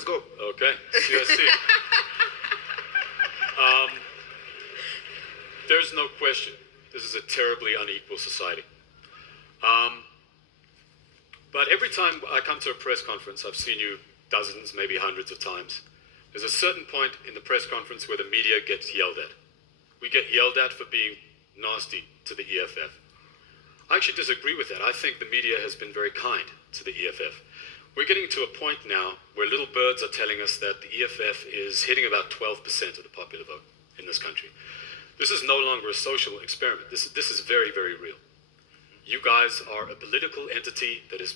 Let's go. Okay, CSC. There's no question, this is a terribly unequal society. But every time I come to a press conference, I've seen you dozens, maybe hundreds of times. There's a certain point in the press conference where the media gets yelled at. We get yelled at for being nasty to the EFF. I actually disagree with that. I think the media has been very kind to the EFF. We're getting to a point now where little birds are telling us that the EFF is hitting about 12% of the popular vote in this country. This is no longer a social experiment. This is very, very real. You guys are a political entity that is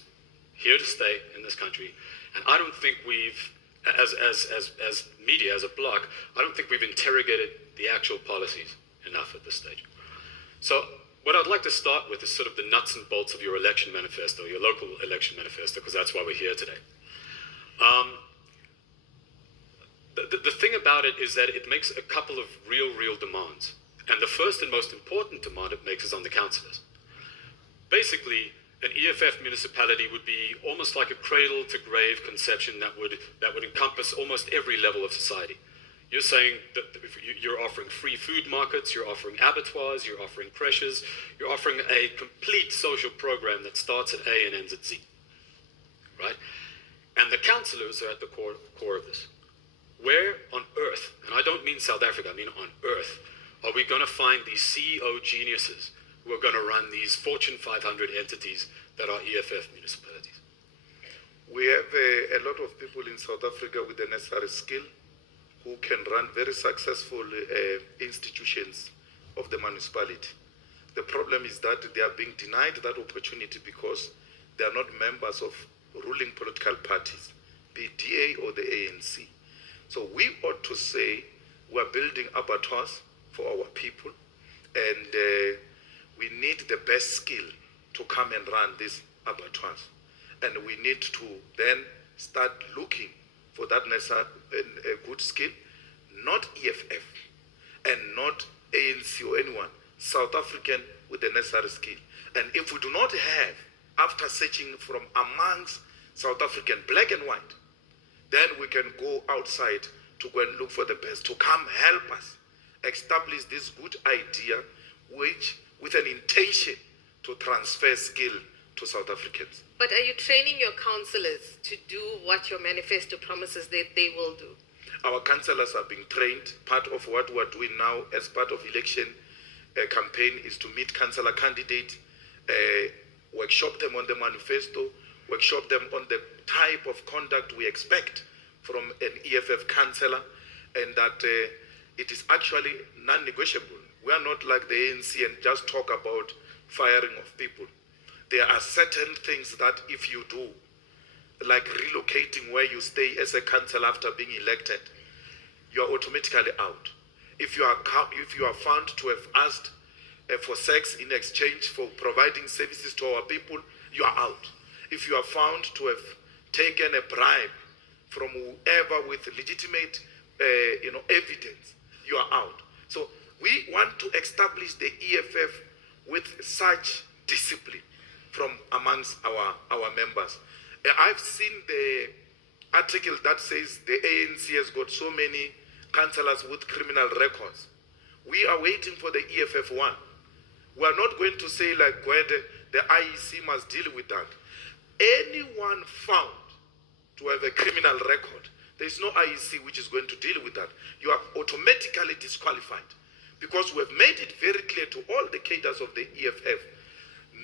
here to stay in this country, and I don't think we've, as media, as a bloc, I don't think we've interrogated the actual policies enough at this stage. So what I'd like to start with is sort of the nuts and bolts of your election manifesto, your local election manifesto, because that's why we're here today. The thing about it is that it makes a couple of real demands. And the first and most important demand it makes is on the councillors. Basically, an EFF municipality would be almost like a cradle-to-grave conception that would encompass almost every level of society. You're saying that you're offering free food markets, you're offering abattoirs, you're offering creches, you're offering a complete social program that starts at A and ends at Z, right? And the councillors are at the core of this. Where on earth, and I don't mean South Africa, I mean on earth, are we going to find these CEO geniuses who are going to run these Fortune 500 entities that are EFF municipalities? We have a lot of people in South Africa with the necessary skill who can run very successful institutions of the municipality. The problem is that they are being denied that opportunity because they are not members of ruling political parties, be it DA or the ANC. So we ought to say we are building abattoirs for our people, and we need the best skill to come and run these abattoirs. And we need to then start looking for that necessary a good skill, not EFF and not ANC or anyone, South African with the necessary skill. And if we do not have, after searching from amongst South African, black and white, then we can go outside to go and look for the best, to come help us establish this good idea which with an intention to transfer skill to South Africans. But are you training your councillors to do what your manifesto promises that they will do? Our councillors are being trained. Part of what we are doing now as part of election campaign is to meet councillor candidates, workshop them on the manifesto, workshop them on the type of conduct we expect from an EFF councillor, and that it is actually non-negotiable. We are not like the ANC and just talk about firing of people. There are certain things that if you do, like relocating where you stay as a councillor after being elected, you are automatically out. If you are found to have asked for sex in exchange for providing services to our people, you are out. If you are found to have taken a bribe from whoever with legitimate evidence, you are out. So we want to establish the EFF with such discipline from amongst our members. I've seen the article that says the ANC has got so many councillors with criminal records. We are waiting for the EFF one. We are not going to say like where the IEC must deal with that. Anyone found to have a criminal record, there is no IEC which is going to deal with that. You are automatically disqualified because we have made it very clear to all the cadres of the EFF,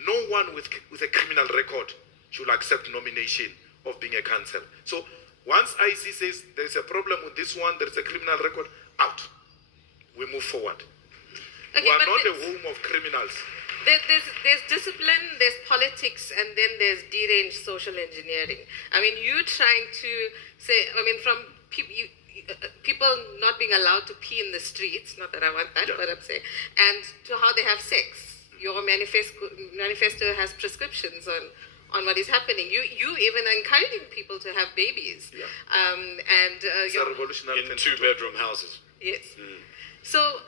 no one with a criminal record should accept nomination of being a councillor. So once IEC says there is a problem with this one, there is a criminal record, out. We move forward. Okay, we are not a home of criminals. There's discipline, there's politics, and then there's deranged social engineering. I mean, you trying to say, I mean, from people not being allowed to pee in the streets, not that I want that, but I'm saying, and to how they have sex. Your manifesto has prescriptions on what is happening. You even encouraging people to have babies. Yeah. It's a revolutionary in two-bedroom houses. Yes. So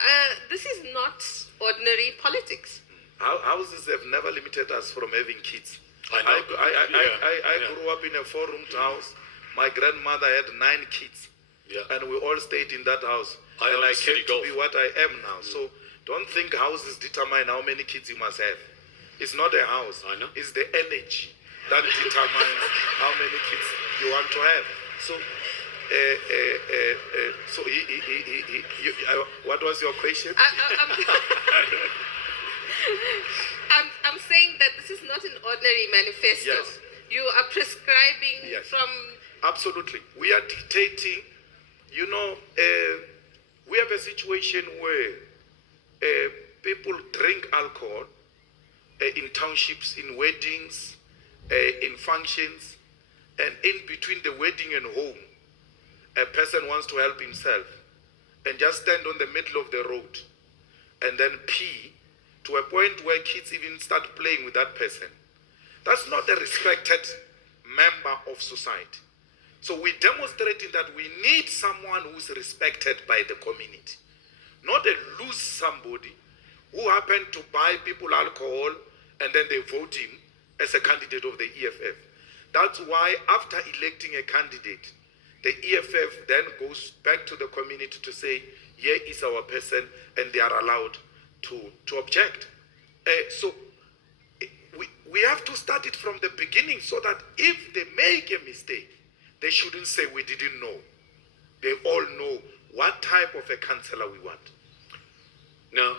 this is not ordinary politics. Houses have never limited us from having kids. I know. I grew up in a 4-roomed house My grandmother had 9 kids. Yeah. And we all stayed in that house. I and own I a city came to golf. be what I am now. So don't think houses determine how many kids you must have. It's not a house. I know. It's the energy that determines how many kids you want to have. So, what was your question? I'm saying that this is not an ordinary manifesto. Yes. You are prescribing Yes. from. Absolutely. We are dictating, we have a situation where people drink alcohol in townships, in weddings, in functions, and in between the wedding and home, a person wants to help himself and just stand on the middle of the road and then pee to a point where kids even start playing with that person. That's not a respected member of society. So we're demonstrating that we need someone who's respected by the community, not a loose somebody who happened to buy people alcohol and then they vote him as a candidate of the EFF. That's why after electing a candidate, the EFF then goes back to the community to say, here is our person, and they are allowed to object. So we have to start it from the beginning so that if they make a mistake, they shouldn't say we didn't know. They all know what type of a councillor we want. Now,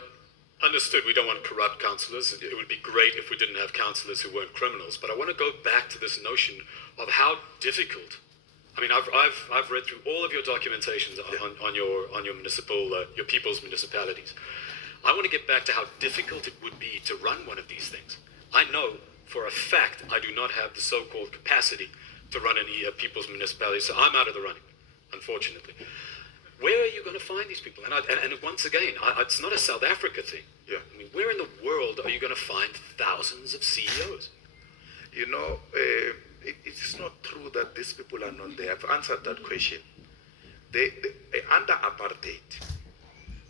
understood, we don't want corrupt councillors. It would be great if we didn't have councillors who weren't criminals. But I want to go back to this notion of how difficult. I mean, I've read through all of your documentations on your municipal, your people's municipalities. I want to get back to how difficult it would be to run one of these things. I know for a fact I do not have the so-called capacity to run any people's municipalities, so I'm out of the running, unfortunately. Where are you going to find these people? And once again, it's not a South Africa thing. Yeah. I mean, where in the world are you going to find thousands of CEOs? It is not true that these people are not there. I've answered that question. They under apartheid,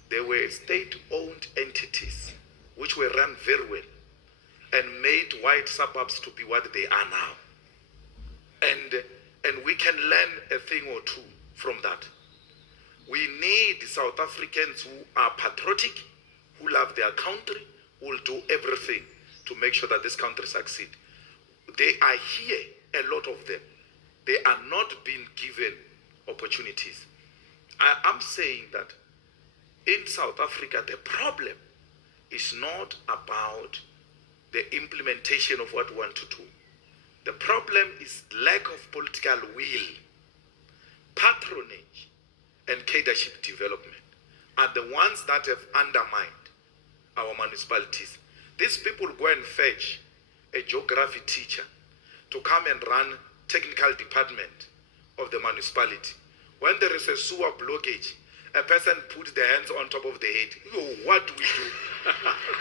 there were state-owned entities which were run very well and made white suburbs to be what they are now. And we can learn a thing or two from that. We need South Africans who are patriotic, who love their country, who will do everything to make sure that this country succeeds. They are here, a lot of them. They are not being given opportunities. I'm saying that in South Africa, the problem is not about the implementation of what we want to do. The problem is lack of political will, patronage, and cadreship development are the ones that have undermined our municipalities. These people go and fetch a geography teacher to come and run technical department of the municipality. When there is a sewer blockage, a person puts their hands on top of the head. What do we do?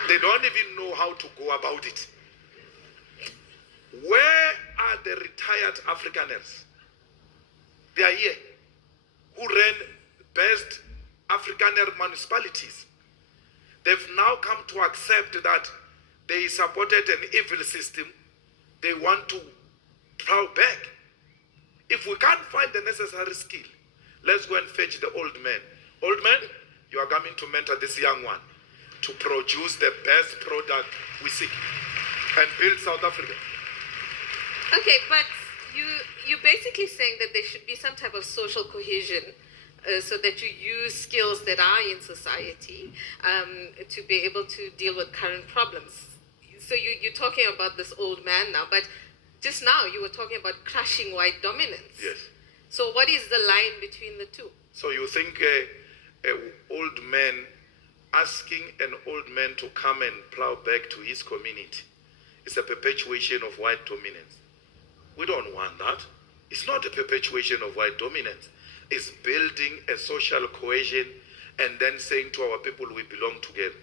They don't even know how to go about it. Where are the retired Afrikaners? They are here. Who ran best Afrikaner municipalities? They've now come to accept that they supported an evil system. They want to plow back. If we can't find the necessary skill, let's go and fetch the old man. Old man, you are coming to mentor this young one to produce the best product we seek and build South Africa. Okay, but you're basically saying that there should be some type of social cohesion so that you use skills that are in society to be able to deal with current problems. So you're talking about this old man now, but just now you were talking about crushing white dominance. Yes. So what is the line between the two? So you think an old man asking an old man to come and plow back to his community is a perpetuation of white dominance? We don't want that. It's not a perpetuation of white dominance. It's building a social cohesion and then saying to our people we belong together.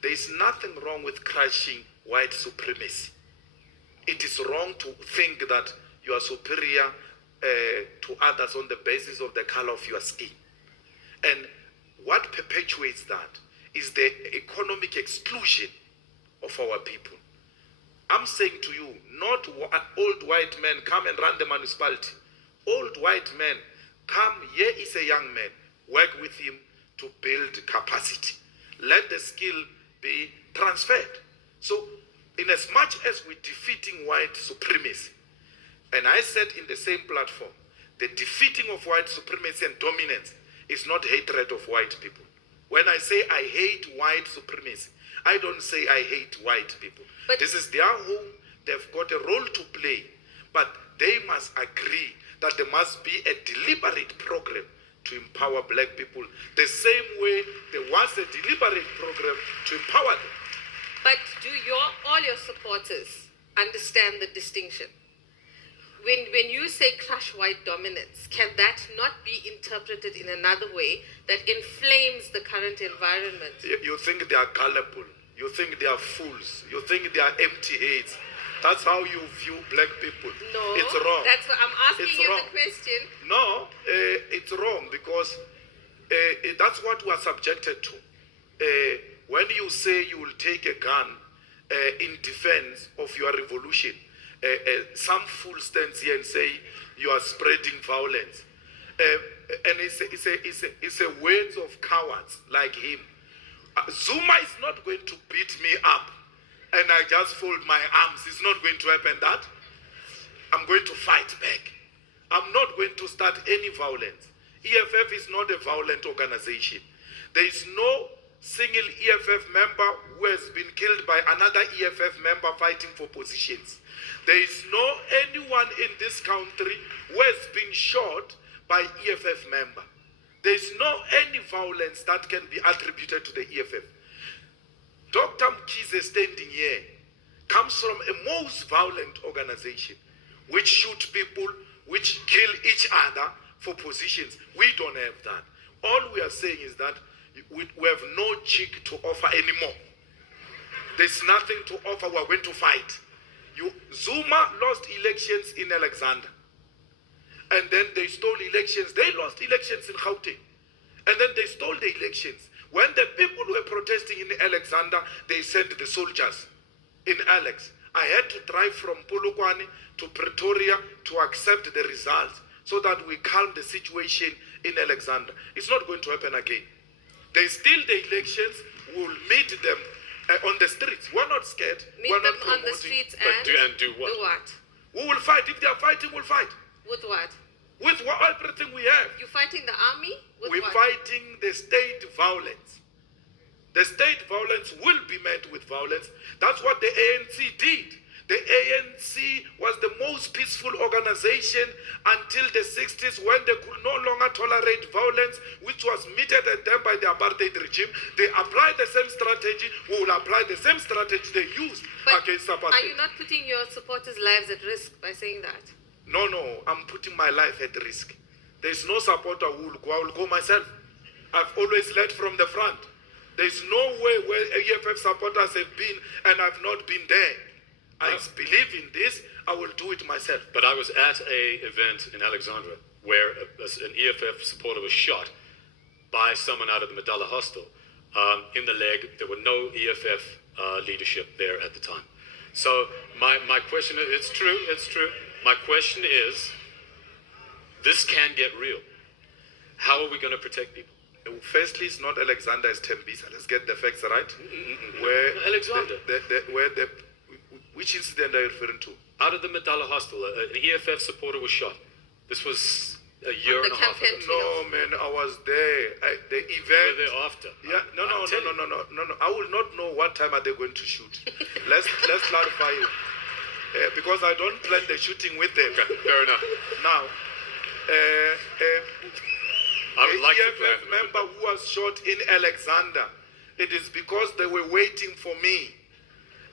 There is nothing wrong with crushing white supremacy. It is wrong to think that you are superior to others on the basis of the color of your skin. And what perpetuates that is the economic exclusion of our people. I'm saying to you, not old white men come and run the municipality old white man, come, here is a young man, work with him to build capacity. Let the skill be transferred. So, in as much as we're defeating white supremacy, and I said in the same platform, the defeating of white supremacy and dominance is not hatred of white people. When I say I hate white supremacy, I don't say I hate white people. But this is their home, they've got a role to play, but they must agree that there must be a deliberate program to empower black people, the same way there was a deliberate program to empower them. But do all your supporters understand the distinction? When you say crush white dominance, can that not be interpreted in another way that inflames the current environment? You think they are gullible. You think they are fools. You think they are empty heads. That's how you view black people. No, it's wrong. That's what I'm asking It's you wrong. the question. No, it's wrong because that's what we are subjected to. When you say you will take a gun in defense of your revolution, some fool stands here and say you are spreading violence, and it's a words of cowards like him. Zuma is not going to beat me up, and I just fold my arms. It's not going to happen. That I'm going to fight back. I'm not going to start any violence. EFF is not a violent organization. There is no single EFF member who has been killed by another EFF member fighting for positions. There is no anyone in this country who has been shot by EFF member. There is no any violence that can be attributed to the EFF. Dr. Mkhize standing here comes from a most violent organization which shoot people, which kill each other for positions. We don't have that. All we are saying is that we have no cheek to offer anymore. There's nothing to offer. We're going to fight. Zuma lost elections in Alexander. And then they stole elections. They lost elections in Gauteng. And then they stole the elections. When the people were protesting in Alexander, they sent the soldiers in Alex. I had to drive from Polokwane to Pretoria to accept the results so that we calm the situation in Alexander. It's not going to happen again. They steal the elections. We'll meet them on the streets. We're not scared. Meet We're them not on the streets and do what? Do what? We will fight. If they are fighting, we'll fight. With what? With everything we have. You fighting the army? With We're what? fighting the state violence. The state violence will be met with violence. That's what the ANC did. The ANC was the most peaceful organization until the 60s when they could no longer tolerate violence, which was meted at them by the apartheid regime. They applied the same strategy. We will apply the same strategy they used against apartheid. Are you not putting your supporters' lives at risk by saying that? No, I'm putting my life at risk. There's no supporter who will go. I will go myself. I've always led from the front. There's no way where EFF supporters have been and I've not been there. I believe in this. I will do it myself. But I was at a event in Alexandra where an EFF supporter was shot by someone out of the Medalla hostel in the leg. There were no EFF leadership there at the time. So my question is, it's true. My question is, this can get real. How are we going to protect people? Firstly, it's not Alexander, it's Tembisa. Let's get the facts right. Where Alexander? Which incident are you referring to? Out of the Medalla hostel, an EFF supporter was shot. This was a year and a half ago. No, man, I was there. The event. You were there after. Yeah, no. I will not know what time are they going to shoot. Let's clarify it. Because I don't plan the shooting with them. Okay, fair enough. Now, I would like to EFF plan member who was shot in Alexander, it is because they were waiting for me.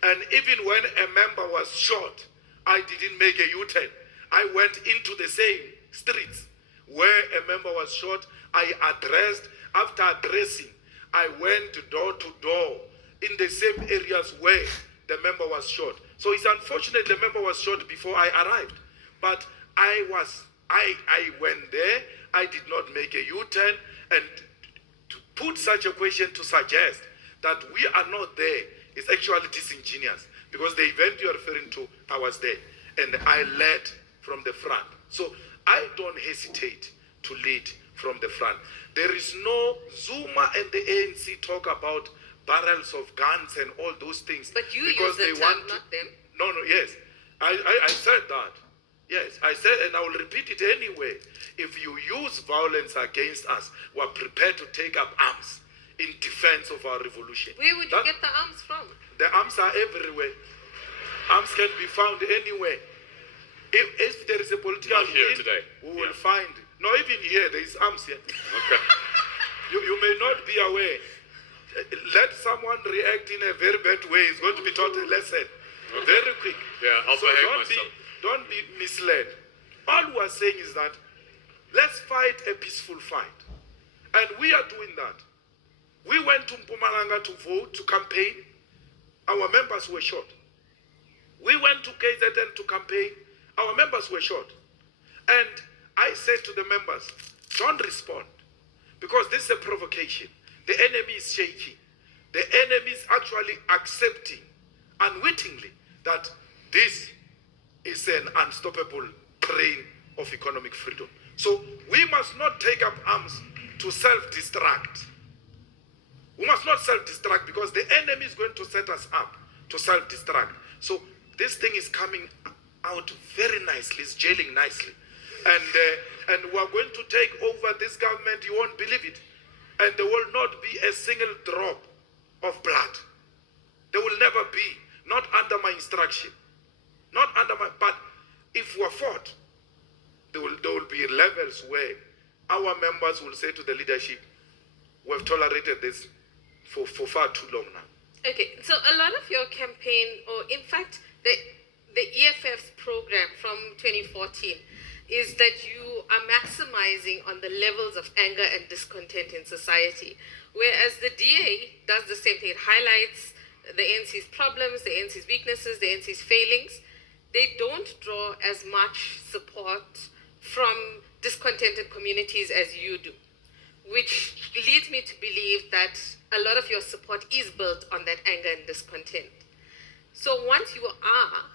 And even when a member was shot, I didn't make a U-turn. I went into the same streets where a member was shot. I addressed. After addressing, I went door to door in the same areas where the member was shot. So it's unfortunate the member was shot before I arrived. But I went there. I did not make a U-turn. And to put such a question to suggest that we are not there is actually disingenuous. Because the event you are referring to, I was there. And I led from the front. So I don't hesitate to lead from the front. There is no Zuma and the ANC talk about barrels of guns and all those things. But you because use the they term, want not them. No, yes. I said that. Yes, I said, and I will repeat it anyway. If you use violence against us, we're prepared to take up arms in defense of our revolution. Where would you get the arms from? The arms are everywhere. Arms can be found anywhere. If there is a political Not here will, today. we will find. No, even here, there is arms here. Okay. You may not be aware. Let someone react in a very bad way. It's going to be taught a lesson. Okay. Very quick. Yeah, I'll behave myself. Don't be misled. All we are saying is that let's fight a peaceful fight. And we are doing that. We went to Mpumalanga to vote, to campaign. Our members were shot. We went to KZN to campaign. Our members were shot. And I said to the members, don't respond. Because this is a provocation. The enemy is shaking. The enemy is actually accepting unwittingly that this is an unstoppable train of economic freedom. So we must not take up arms to self-destruct. We must not self-destruct because the enemy is going to set us up to self-destruct. So this thing is coming out very nicely, it's gelling nicely. And we are going to take over this government, you won't believe it. And there will not be a single drop of blood. There will never be, not under my instruction. Not under my, but if we are fought, there will be levels where our members will say to the leadership, we have tolerated this for far too long now. Okay, so a lot of your campaign, or in fact, the EFF's program from 2014 is that you are maximizing on the levels of anger and discontent in society. Whereas the DA does the same thing. It highlights the ANC's problems, the ANC's weaknesses, the ANC's failings. They don't draw as much support from discontented communities as you do, which leads me to believe that a lot of your support is built on that anger and discontent. So once you are,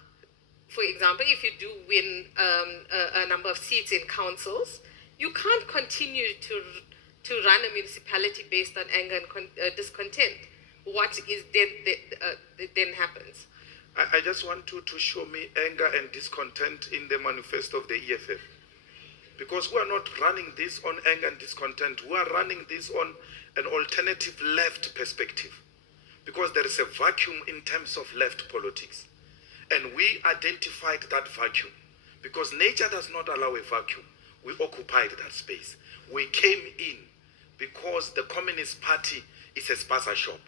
for example, if you do win a number of seats in councils, you can't continue to run a municipality based on anger and discontent. What is then happens? I just want you to show me anger and discontent in the manifesto of the EFF. Because we are not running this on anger and discontent. We are running this on an alternative left perspective. Because there is a vacuum in terms of left politics. And we identified that vacuum. Because nature does not allow a vacuum. We occupied that space. We came in because the Communist Party is a spaza shop.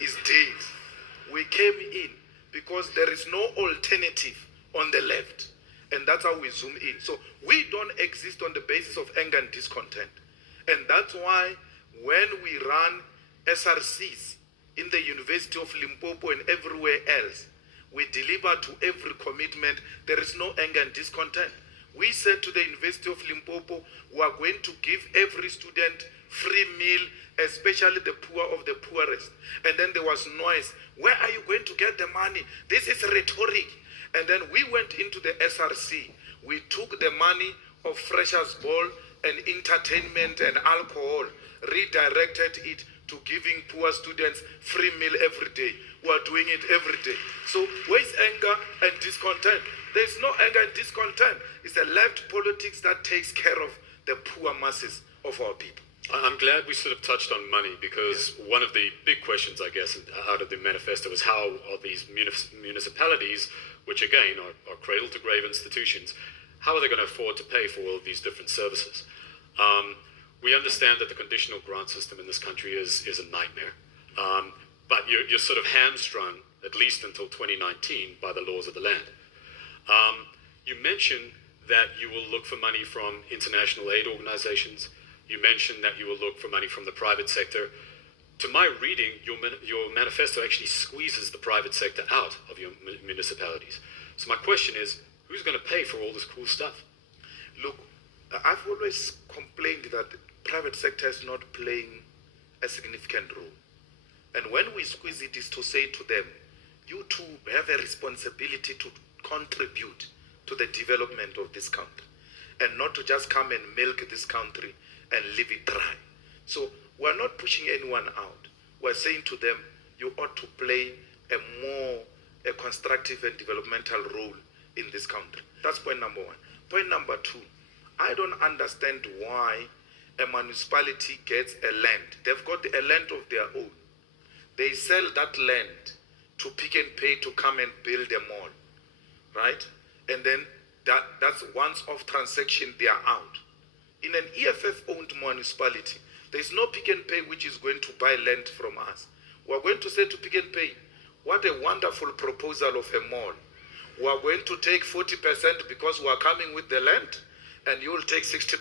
It's dead. We came in because there is no alternative on the left. And that's how we zoom in. So we don't exist on the basis of anger and discontent. And that's why when we run SRCs in the University of Limpopo and everywhere else, we deliver to every commitment. There is no anger and discontent. We said to the University of Limpopo, we are going to give every student free meal, especially the poor of the poorest. And then there was noise. Where are you going to get the money? This is rhetoric. And then we went into the SRC. We took the money of Freshers' Ball and entertainment and alcohol, redirected it to giving poor students free meal every day. We are doing it every day. So where is anger and discontent? There is no anger and discontent. It's a left politics that takes care of the poor masses of our people. I'm glad we sort of touched on money because one of the big questions, I guess, out of the manifesto was how are these municipalities, which again are cradle-to-grave institutions, how are they going to afford to pay for all of these different services? We understand that the conditional grant system in this country is a nightmare, but you're sort of hamstrung, at least until 2019, by the laws of the land. You mentioned that you will look for money from international aid organizations. You mentioned that you will look for money from the private sector. To my reading, your manifesto actually squeezes the private sector out of your municipalities. So my question is, who's going to pay for all this cool stuff? Look, I've always complained that the private sector is not playing a significant role. And when we squeeze it is to say to them, you too have a responsibility to contribute to the development of this country. and not to just come and milk this country and leave it dry. So we're not pushing anyone out. We're saying to them, you ought to play a constructive and developmental role in this country. That's point number one. Point number two, I don't understand why a municipality gets a land. They've got a land of their own. They sell that land to Pick and Pay to come and build a mall, right? And then that's once-off transaction, they are out. In an EFF-owned municipality, there's no Pick and Pay which is going to buy land from us. We're going to say to Pick and Pay, what a wonderful proposal of a mall. We're going to take 40% because we're coming with the land, and you will take 60%.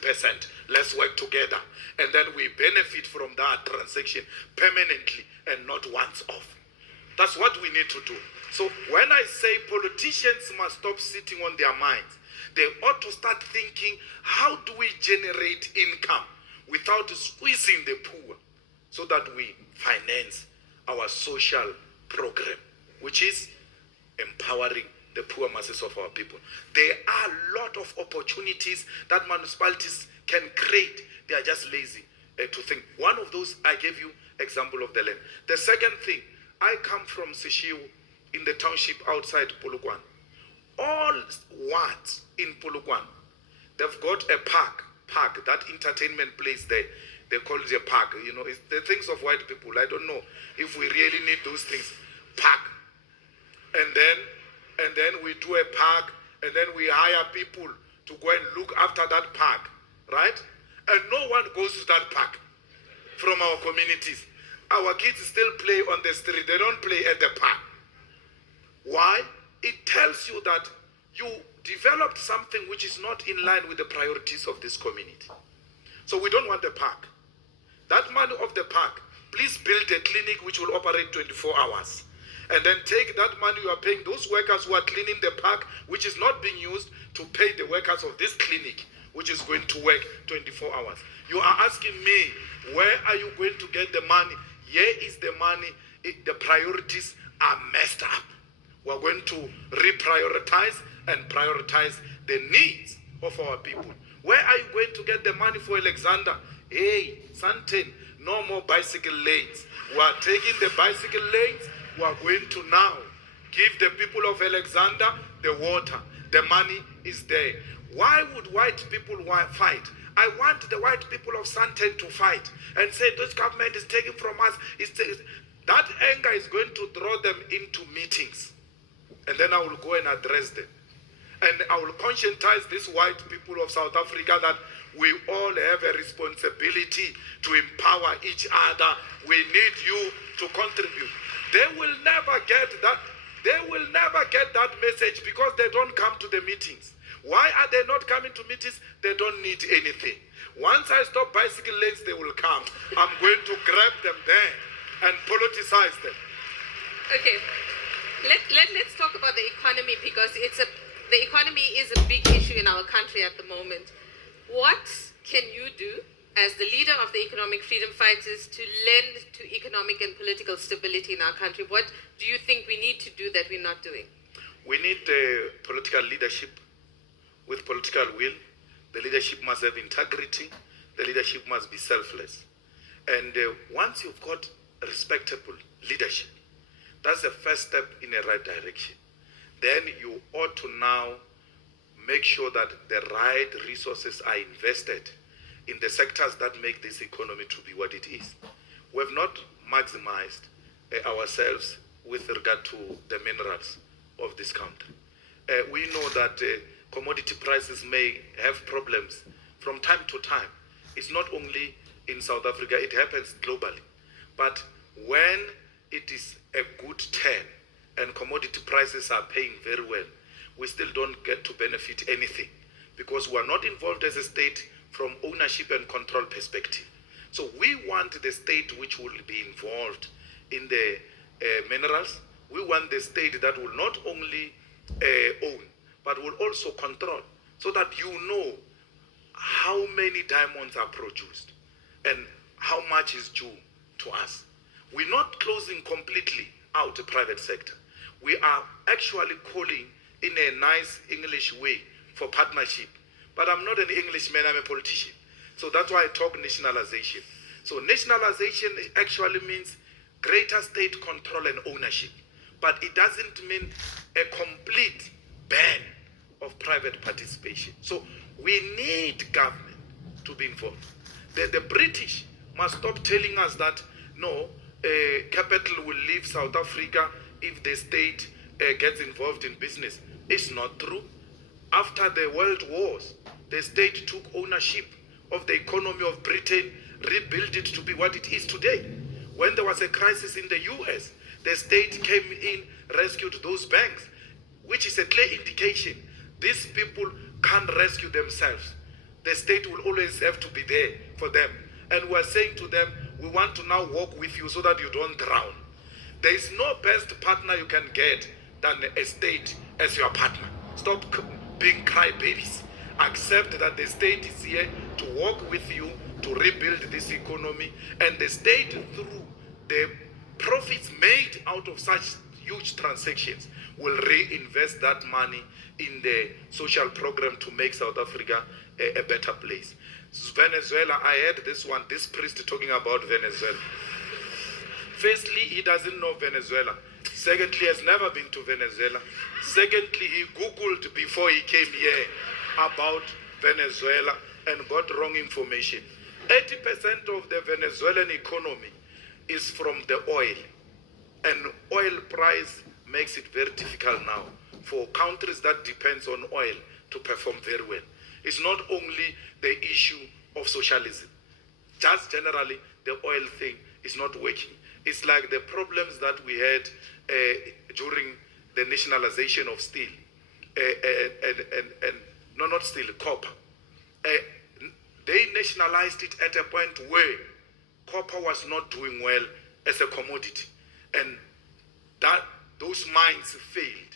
Let's work together. And then we benefit from that transaction permanently and not once off. That's what we need to do. So when I say politicians must stop sitting on their minds, they ought to start thinking, how do we generate income without squeezing the poor so that we finance our social program, which is empowering the poor masses of our people. There are a lot of opportunities that municipalities can create. They are just lazy to think. One of those, I gave you example of the land. The second thing, I come from Sishiu in the township outside Polokwane. All wards in Polokwane, they've got a park, that entertainment place there. They call it a park. You know, it's the things of white people. I don't know if we really need those things. Park. And then we do a park, and then we hire people to go and look after that park, right? And no one goes to that park from our communities. Our kids still play on the street. They don't play at the park. Why? It tells you that you developed something which is not in line with the priorities of this community. So we don't want the park. That money of the park, please build a clinic which will operate 24 hours. And then take that money you are paying those workers who are cleaning the park, which is not being used, to pay the workers of this clinic, which is going to work 24 hours. You are asking me, where are you going to get the money? Here is the money. The priorities are messed up. We're going to reprioritize and prioritize the needs of our people. Where are you going to get the money for Alexander? Hey, Santen, no more bicycle lanes. We are taking the bicycle lanes. We are going to now give the people of Alexander the water. The money is there. Why would white people fight? I want the white people of Santen to fight and say this government is taking from us. That anger is going to draw them into meetings. And then I will go and address them. And I will conscientize these white people of South Africa that we all have a responsibility to empower each other. We need you to contribute. They will never get that. They will never get that message because they don't come to the meetings. Why are they not coming to meetings? They don't need anything. Once I stop bicycle lanes, they will come. I'm going to grab them there and politicize them. Okay. Let's talk about the economy because the economy is a big issue in our country at the moment. What can you do as the leader of the economic freedom fighters to lend to economic and political stability in our country? What do you think we need to do that we're not doing? We need political leadership with political will. The leadership must have integrity. The leadership must be selfless. And once you've got respectable leadership, that's the first step in the right direction. Then you ought to now make sure that the right resources are invested in the sectors that make this economy to be what it is. We have not maximized ourselves with regard to the minerals of this country. We know that commodity prices may have problems from time to time. It's not only in South Africa, it happens globally. But when it is a good turn and commodity prices are paying very well, we still don't get to benefit anything because we are not involved as a state from ownership and control perspective. So we want the state which will be involved in the minerals. We want the state that will not only own, but will also control, so that you know how many diamonds are produced and how much is due to us. We're not closing completely out the private sector. We are actually calling in a nice English way for partnership. But I'm not an Englishman, I'm a politician. So that's why I talk nationalization. So nationalization actually means greater state control and ownership. But it doesn't mean a complete ban of private participation. So we need government to be involved. The British must stop telling us that no, capital will leave South Africa if the state gets involved in business. It's not true. After the world wars, the state took ownership of the economy of Britain, rebuilt it to be what it is today. When there was a crisis in the US, the state came in, rescued those banks, which is a clear indication these people can't rescue themselves. The state will always have to be there for them. And we're saying to them, we want to now walk with you so that you don't drown. There is no best partner you can get than a state as your partner. Stop being crybabies. Accept that the state is here to work with you to rebuild this economy, and the state, through the profits made out of such huge transactions, will reinvest that money in the social program to make South Africa a better place. Venezuela, I heard this priest talking about Venezuela. Firstly, he doesn't know Venezuela. Secondly, he has never been to Venezuela. Secondly, he Googled before he came here about Venezuela and got wrong information. 80% of the Venezuelan economy is from the oil. And oil price makes it very difficult now for countries that depends on oil to perform very well. It's not only the issue of socialism. Just generally, the oil thing is not working. It's like the problems that we had during the nationalization of steel. Not steel, copper. They nationalized it at a point where copper was not doing well as a commodity. And those mines failed.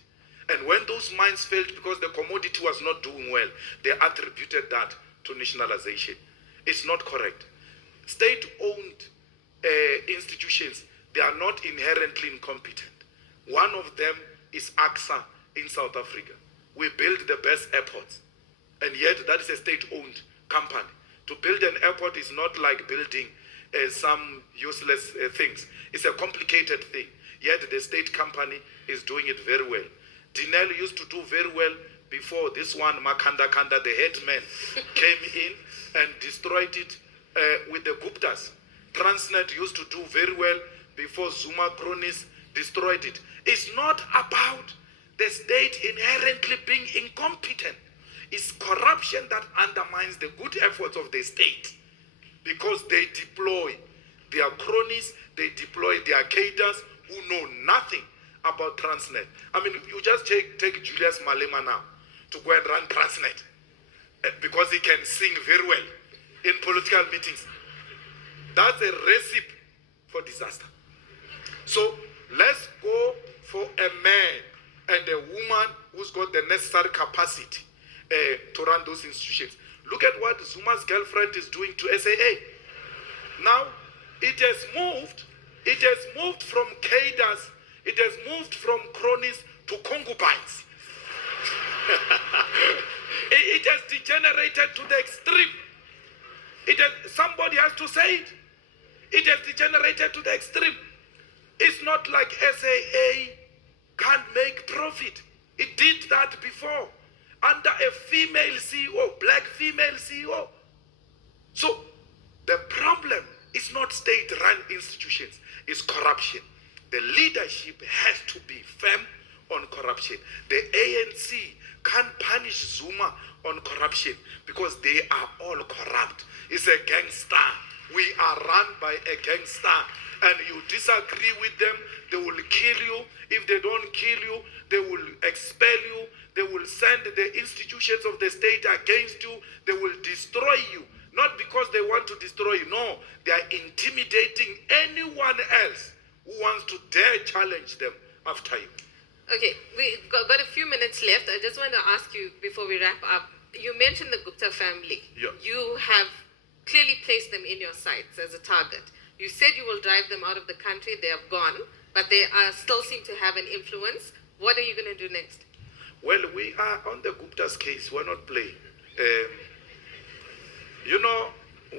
And when those mines failed because the commodity was not doing well, they attributed that to nationalization. It's not correct. State-owned institutions, they are not inherently incompetent. One of them is AXA in South Africa. We build the best airports, and yet that is a state-owned company. To build an airport is not like building some useless things. It's a complicated thing, yet the state company is doing it very well. Dinel used to do very well before this one, Makanda Kanda, the headman, came in and destroyed it with the Guptas. Transnet used to do very well before Zuma cronies destroyed it. It's not about the state inherently being incompetent. It's corruption that undermines the good efforts of the state, because they deploy their cronies, they deploy their cadres who know nothing about Transnet. I mean, you just take Julius Malema now to go and run Transnet because he can sing very well in political meetings. That's a recipe for disaster. So let's go for a man and a woman who's got the necessary capacity to run those institutions. Look at what Zuma's girlfriend is doing to SAA. Now, it has moved from cadres, it has moved from cronies to concubines. It has degenerated to the extreme. Somebody has to say it. It has degenerated to the extreme. It's not like SAA can't make profit. It did that before under a female CEO, black female CEO. So the problem is not state-run institutions, it's corruption. The leadership has to be firm on corruption. The ANC can't punish Zuma on corruption because they are all corrupt. It's a gangster. We are run by a gangster. And you disagree with them, they will kill you. If they don't kill you, they will expel you. They will send the institutions of the state against you. They will destroy you. Not because they want to destroy you. No, they are intimidating anyone else who wants to dare challenge them after you. Okay, we've got a few minutes left. I just want to ask you before we wrap up. You mentioned the Gupta family. Yeah. You have clearly placed them in your sights as a target. You said you will drive them out of the country. They have gone, but they still seem to have an influence. What are you going to do next? Well, we are on the Gupta's case. We're not playing. You know,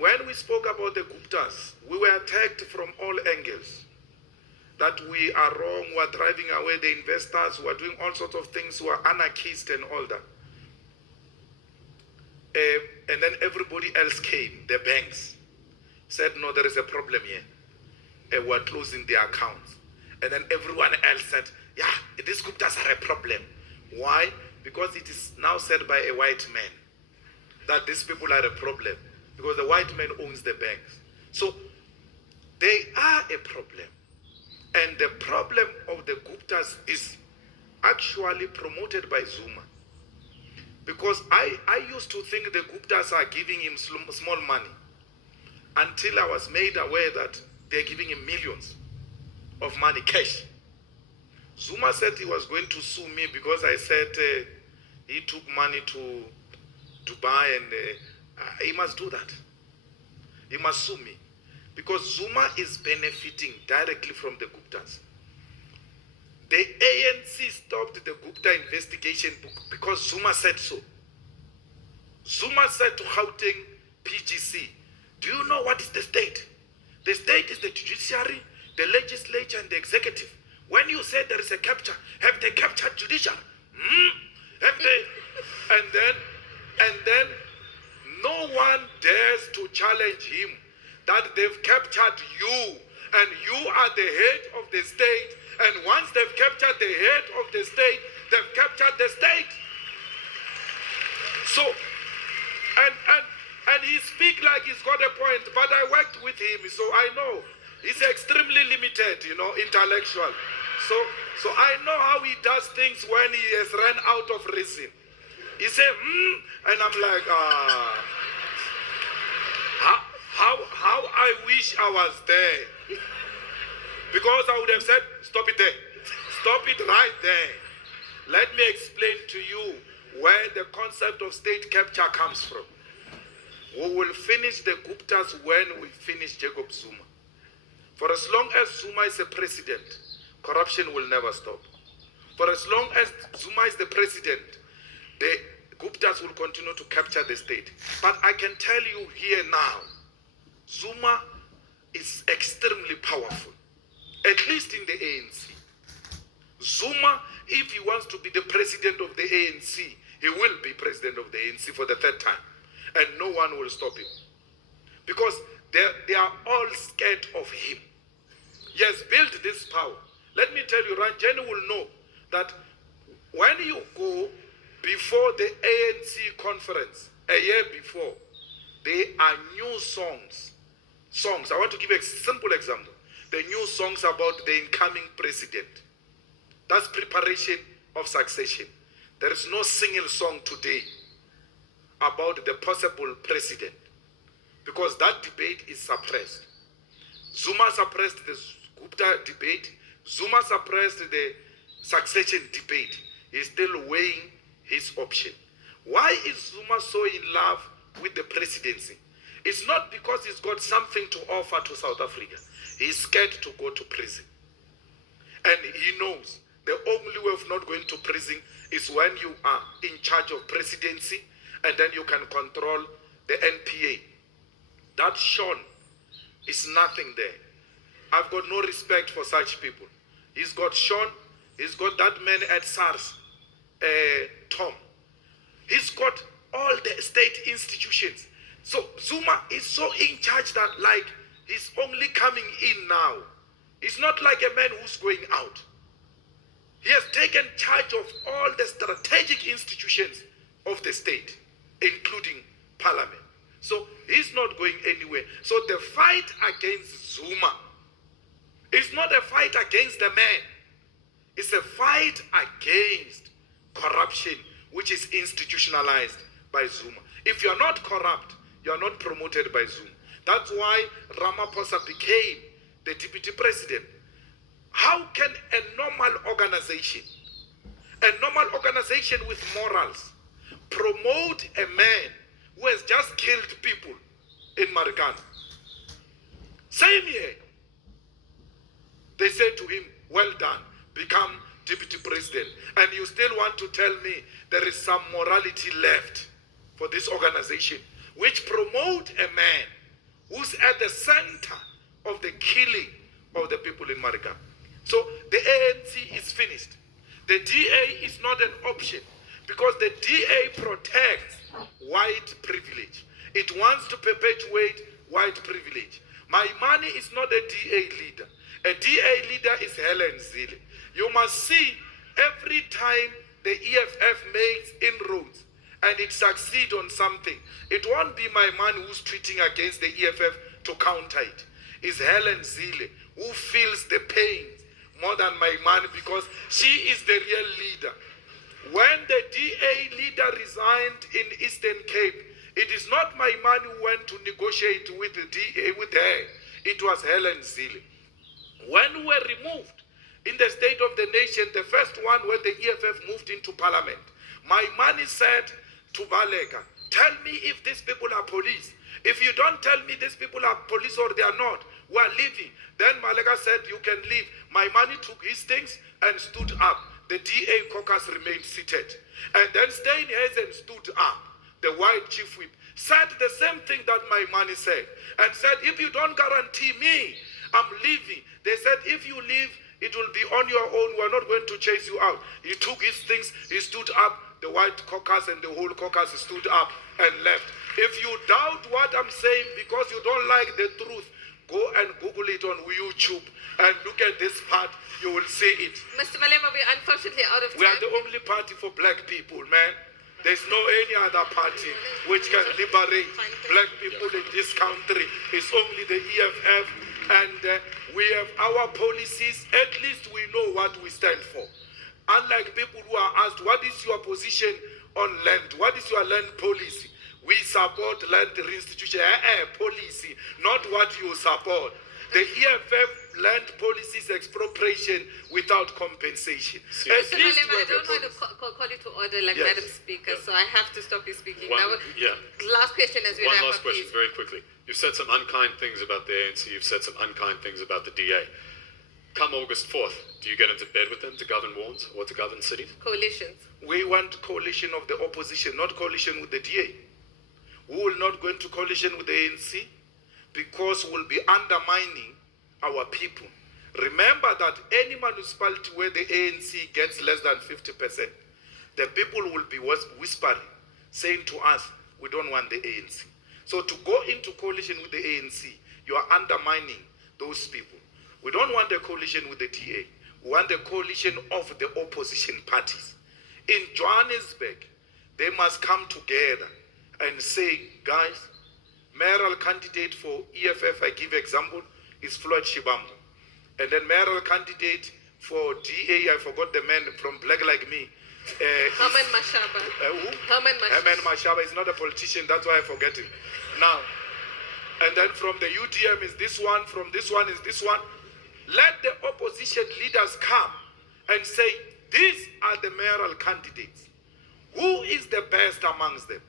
when we spoke about the Guptas, we were attacked from all angles. That we are wrong, we are driving away the investors, we are doing all sorts of things, we are anarchists and all that. And then everybody else came, the banks, said, no, there is a problem here. We're closing their accounts. And then everyone else said, yeah, these Guptas are a problem. Why? Because it is now said by a white man that these people are a problem. Because the white man owns the banks. So they are a problem. And the problem of the Guptas is actually promoted by Zuma. Because I used to think the Guptas are giving him small money until I was made aware that they're giving him millions of money, cash. Zuma said he was going to sue me because I said he took money to Dubai and he must do that. He must sue me. Because Zuma is benefiting directly from the Guptas. The ANC stopped the Gupta investigation because Zuma said so. Zuma said to Gauteng PGC, do you know what is the state? The state is the judiciary, the legislature, and the executive. When you say there is a capture, have they captured judiciary? Have they? And then no one dares to challenge him that they've captured you and you are the head of the state, and once they've captured the head of the state, they've captured the state. So, and he speaks like he's got a point, but I worked with him, so I know he's extremely limited, you know, intellectual. So I know how he does things when he has run out of reason. He said, and I'm like, how I wish I was there. Because I would have said, stop it there. Stop it right there. Let me explain to you where the concept of state capture comes from. We will finish the Guptas when we finish Jacob Zuma. For as long as Zuma is a president, corruption will never stop. For as long as Zuma is the president, the Guptas will continue to capture the state. But I can tell you here now, Zuma is extremely powerful, at least in the ANC. Zuma, if he wants to be the president of the ANC, he will be president of the ANC for the third time. And no one will stop him. Because they are all scared of him. He has built this power. Let me tell you, Ranjani will know that when you go before the ANC conference, a year before, there are new songs. I want to give a simple example. The new songs about the incoming president. That's preparation of succession. There is no single song today about the possible president, because that debate is suppressed. Zuma suppressed the Gupta debate. Zuma suppressed the succession debate. He's still weighing his option. Why is Zuma so in love with the presidency? It's not because he's got something to offer to South Africa. He's scared to go to prison. And he knows the only way of not going to prison is when you are in charge of presidency, and then you can control the NPA. That Sean is nothing there. I've got no respect for such people. He's got Sean, he's got that man at SARS, Tom. He's got all the state institutions. So Zuma is so in charge that like he's only coming in now. He's not like a man who's going out. He has taken charge of all the strategic institutions of the state, including parliament. So he's not going anywhere. So the fight against Zuma is not a fight against the man. It's a fight against corruption, which is institutionalized by Zuma. If you're not corrupt, you're not promoted by Zuma. That's why Ramaphosa became the deputy president. How can a normal organization with morals, promote a man who has just killed people in Marikana? Same year, they said to him, well done, become deputy president. And you still want to tell me there is some morality left for this organization, which promote a man who's at the center of the killing of the people in Marikana. So the ANC is finished. The DA is not an option because the DA protects white privilege. It wants to perpetuate white privilege. My money is not a DA leader. A DA leader is Helen Zille. You must see every time the EFF makes inroads and it succeeds on something, it won't be my man who's tweeting against the EFF to counter it. It's Helen Zille who feels the pain more than my man because she is the real leader. When the DA leader resigned in Eastern Cape, it is not my man who went to negotiate with the DA, with her. It was Helen Zille. When we were removed in the State of the Nation, the first one when the EFF moved into parliament, my man said to Baleka, tell me if these people are police. If you don't tell me these people are police or they are not, we are leaving. Then Maleka said, you can leave. My money took his things and stood up. The DA caucus remained seated. And then Steinhazen stood up. The white chief whip said the same thing that my money said. And said, if you don't guarantee me, I'm leaving. They said, if you leave, it will be on your own. We're not going to chase you out. He took his things. He stood up. The white caucus and the whole caucus stood up and left. If you doubt what I'm saying because you don't like the truth, go and Google it on YouTube and look at this part. You will see it. Mr. Malema, we're unfortunately out of time. We are the only party for black people, man. There's no any other party which can liberate black people in this country. It's only the EFF, and we have our policies. At least we know what we stand for. Unlike people who are asked, what is your position on land? What is your land policy? We support land restitution, policy, not what you support. The EFF land policy is expropriation without compensation. Mr. Malema, I don't want to call you to order like Yes. Madam Speaker, so I have to stop you speaking. Yeah. Last question as we One wrap last up, question, please. very quickly. You've said some unkind things about the ANC. You've said some unkind things about the DA. Come August 4th, do you get into bed with them to govern wards or to govern cities? Coalitions. We want coalition of the opposition, not coalition with the DA. We will not go into coalition with the ANC because we'll be undermining our people. Remember that any municipality where the ANC gets less than 50%, the people will be whispering, saying to us, we don't want the ANC. So to go into coalition with the ANC, you are undermining those people. We don't want a coalition with the DA. We want a coalition of the opposition parties. In Johannesburg, they must come together and say, guys, mayoral candidate for EFF, I give example, is Floyd Shibambo. And then mayoral candidate for DA, I forgot the man from Black Like Me. Herman Mashaba. Who? Herman Mashaba. Herman Mashaba is not a politician, that's why I forget him. Now, and then from the UDM is this one, from this one is this one. Let the opposition leaders come and say, these are the mayoral candidates. Who is the best amongst them?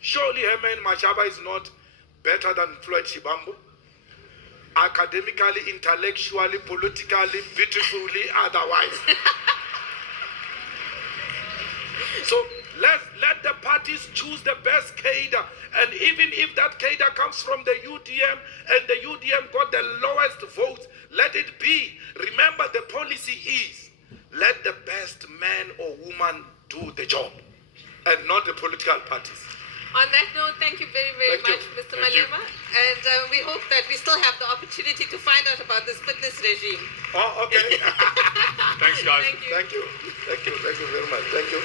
Surely Herman Mashaba is not better than Floyd Shibambo. Academically, intellectually, politically, beautifully, otherwise. So let the parties choose the best cadre. And even if that cadre comes from the UDM and the UDM got the lowest votes, let it be. Remember, the policy is let the best man or woman do the job and not the political parties. On that note, thank you very, very Thank much, you. Mr. Thank you. Malema. And we hope that we still have the opportunity to find out about this fitness regime. Oh, okay. Thanks, guys. Thank you. Thank you. Thank you. Thank you very much. Thank you.